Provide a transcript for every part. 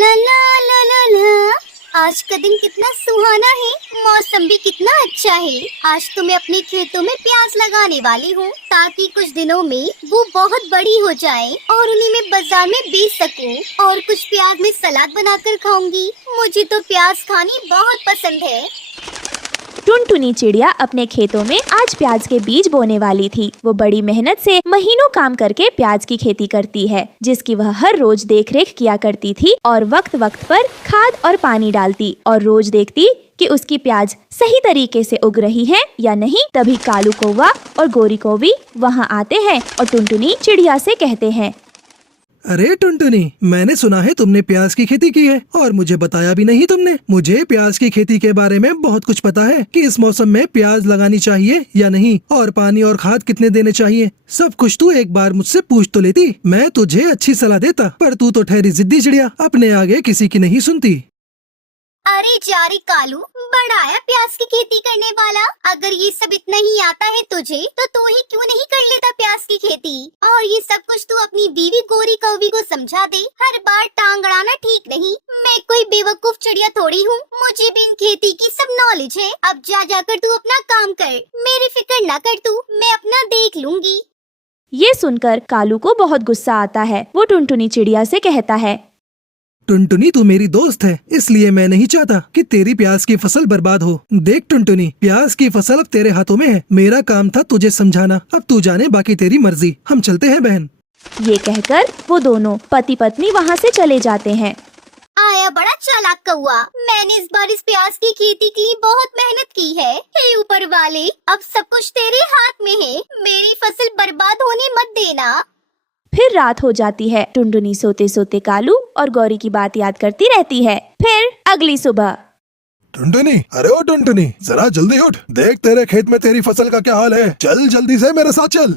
ला ला ला ला ला। आज का दिन कितना सुहाना है, मौसम भी कितना अच्छा है। आज तो मैं अपने खेतों में प्याज लगाने वाली हूँ ताकि कुछ दिनों में वो बहुत बड़ी हो जाए और उन्हें मैं बाजार में बेच सकूँ और कुछ प्याज में सलाद बनाकर खाऊंगी। मुझे तो प्याज खानी बहुत पसंद है। टुनटुनी चिड़िया अपने खेतों में आज प्याज के बीज बोने वाली थी। वो बड़ी मेहनत से महीनों काम करके प्याज की खेती करती है, जिसकी वह हर रोज देखरेख किया करती थी और वक्त वक्त पर खाद और पानी डालती और रोज देखती कि उसकी प्याज सही तरीके से उग रही है या नहीं। तभी कालू कौवा और गोरी कौवी वहाँ आते हैं और टुनटुनी चिड़िया से कहते हैं, अरे टुनटुनी, मैंने सुना है तुमने प्याज की खेती की है और मुझे बताया भी नहीं तुमने। मुझे प्याज की खेती के बारे में बहुत कुछ पता है कि इस मौसम में प्याज लगानी चाहिए या नहीं और पानी और खाद कितने देने चाहिए। सब कुछ तू एक बार मुझसे पूछ तो लेती, मैं तुझे अच्छी सलाह देता, पर तू तो ठहरी जिद्दी चिड़िया, अपने आगे किसी की नहीं सुनती। अरे जारी कालू, बड़ा आया प्याज की खेती करने वाला। अगर ये सब इतना ही आता है तुझे तो तू ही क्यों नहीं कर लेता प्याज की खेती। और ये सब कुछ तू अपनी बीवी गोरी कौवी को समझा दे। हर बार टांग अड़ाना ठीक नहीं। मैं कोई बेवकूफ चिड़िया थोड़ी हूँ, मुझे भी इन खेती की सब नॉलेज है। अब जा जाकर तू अपना काम कर, मेरी फिक्र न कर तू, मैं अपना देख लूंगी। ये सुनकर कालू को बहुत गुस्सा आता है। वो टुनटुनी चिड़िया से कहता है, टुनटुनी, तू मेरी दोस्त है, इसलिए मैं नहीं चाहता कि तेरी प्याज की फसल बर्बाद हो। देख टुनटुनी, प्याज की फसल अब तेरे हाथों में है। मेरा काम था तुझे समझाना, अब तू जाने, बाकी तेरी मर्जी। हम चलते हैं बहन। ये कहकर वो दोनों पति पत्नी वहाँ से चले जाते हैं। आया बड़ा चालाक कौआ, मैंने इस बार इस प्याज की खेती के लिए बहुत मेहनत की है। हे ऊपर वाले, अब सब कुछ तेरे हाथ में है, मेरी फसल बर्बाद होने मत देना। फिर रात हो जाती है। टुनटुनी सोते सोते कालू और गौरी की बात याद करती रहती है। फिर अगली सुबह, टुनटुनी, अरे ओ टुनटुनी, जरा जल्दी उठ, देख तेरे खेत में तेरी फसल का क्या हाल है। चल जल्दी से मेरे साथ चल।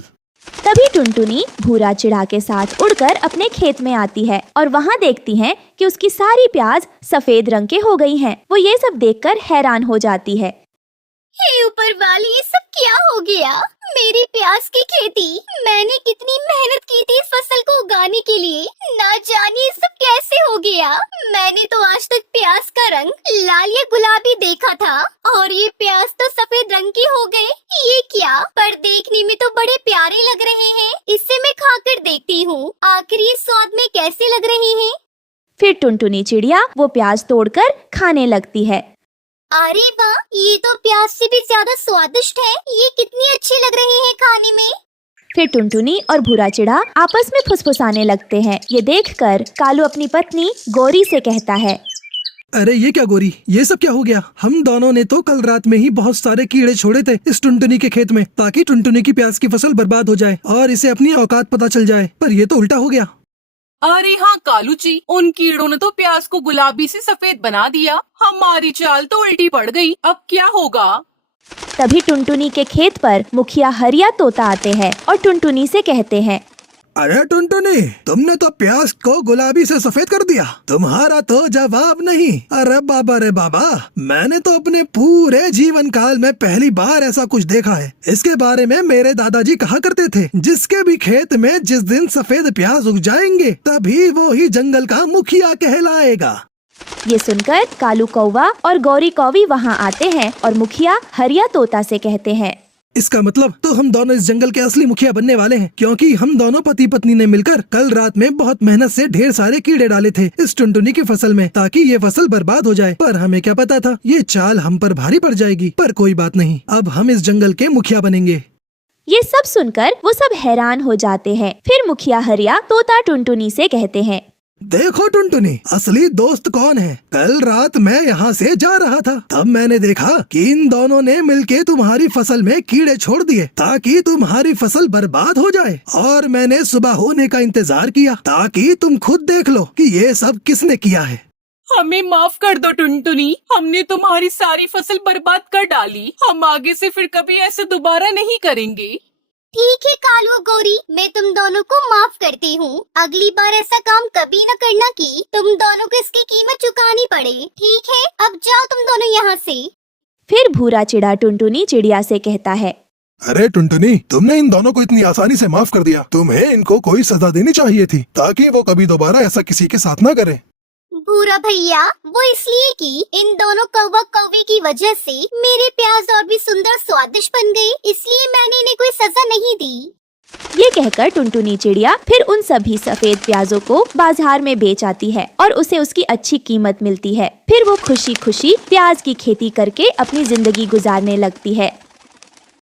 तभी टुनटुनी भूरा चिड़ा के साथ उड़कर अपने खेत में आती है और वहाँ देखती है कि उसकी सारी प्याज सफेद रंग के हो गई हैं। वो ये सब देखकर हैरान हो जाती है। हे ऊपर वाले, ये सब क्या हो गया? मेरी प्याज की खेती, मैंने कितनी मेहनत की थी इस फसल को उगाने के लिए, ना जाने ये सब कैसे हो गया। मैंने तो आज तक प्याज का रंग लाल या गुलाबी देखा था और ये प्याज तो सफेद रंग की हो गए। ये क्या? पर देखने में तो बड़े प्यारे लग रहे हैं। इसे मैं खाकर देखती हूँ, आखिर ये स्वाद में कैसे लग रहे हैं। फिर टुनटुनी चिड़िया वो प्याज तोड़कर खाने लगती है। अरे वाह, ये तो प्याज से भी ज्यादा स्वादिष्ट है। ये कितनी अच्छी लग रही है खाने में। फिर टुनटुनी और भूरा चिड़ा आपस में फुसफुसाने लगते हैं। ये देखकर कालू अपनी पत्नी गोरी से कहता है, अरे ये क्या गोरी, ये सब क्या हो गया? हम दोनों ने तो कल रात में ही बहुत सारे कीड़े छोड़े थे इस टुनटुनी के खेत में, ताकि टुनटुनी की प्याज की फसल बर्बाद हो जाए और इसे अपनी औकात पता चल जाए, पर ये तो उल्टा हो गया। अरे हाँ कालू जी, उन कीड़ों ने तो प्याज को गुलाबी से सफेद बना दिया। हमारी चाल तो उल्टी पड़ गई, अब क्या होगा? तभी टुनटुनी के खेत पर मुखिया हरिया तोता आते हैं और टुनटुनी से कहते हैं, अरे टुनटुनी, तुमने तो प्याज को गुलाबी से सफेद कर दिया, तुम्हारा तो जवाब नहीं। अरे बाबा रे बाबा, मैंने तो अपने पूरे जीवन काल में पहली बार ऐसा कुछ देखा है। इसके बारे में मेरे दादाजी कहा करते थे, जिसके भी खेत में जिस दिन सफेद प्याज उग जाएंगे तभी वो ही जंगल का मुखिया कहलाएगा। ये सुनकर कालू कौवा और गौरी कौवी वहाँ आते हैं और मुखिया हरिया तोता से कहते हैं, इसका मतलब तो हम दोनों इस जंगल के असली मुखिया बनने वाले हैं, क्योंकि हम दोनों पति पत्नी ने मिलकर कल रात में बहुत मेहनत से ढेर सारे कीड़े डाले थे इस टुनटुनी की फसल में, ताकि ये फसल बर्बाद हो जाए। पर हमें क्या पता था ये चाल हम पर भारी पड़ जाएगी। पर कोई बात नहीं, अब हम इस जंगल के मुखिया बनेंगे। ये सब सुनकर वो सब हैरान हो जाते हैं। फिर मुखिया हरिया तोता टुनटुनी से कहते हैं, देखो टुनटुनी, असली दोस्त कौन है? कल रात मैं यहाँ से जा रहा था, तब मैंने देखा कि इन दोनों ने मिलके तुम्हारी फसल में कीड़े छोड़ दिए ताकि तुम्हारी फसल बर्बाद हो जाए, और मैंने सुबह होने का इंतजार किया ताकि तुम खुद देख लो कि ये सब किसने किया है। हमें माफ कर दो टुनटुनी, हमने तुम्हारी सारी फसल बर्बाद कर डाली। हम आगे से फिर कभी ऐसे दोबारा नहीं करेंगे। ठीक है कालू गौरी, मैं तुम दोनों को माफ करती हूँ। अगली बार ऐसा काम कभी न करना कि तुम दोनों को इसकी कीमत चुकानी पड़े। ठीक है, अब जाओ तुम दोनों यहाँ से। फिर भूरा चिड़ा टुनटुनी चिड़िया से कहता है, अरे टुनटुनी, तुमने इन दोनों को इतनी आसानी से माफ कर दिया। तुम्हें इनको कोई सजा देनी चाहिए थी ताकि वो कभी दोबारा ऐसा किसी के साथ ना करें। भूरा भैया, वो इसलिए कि इन दोनों कौवा कौवी की वजह से मेरे प्याज और भी सुंदर स्वादिष्ट बन गए, इसलिए मैंने इन्हें कोई सजा नहीं दी। ये कहकर टुनटुनी चिड़िया फिर उन सभी सफेद प्याजों को बाजार में बेच आती है और उसे उसकी अच्छी कीमत मिलती है। फिर वो खुशी खुशी प्याज की खेती करके अपनी जिंदगी गुजारने लगती है।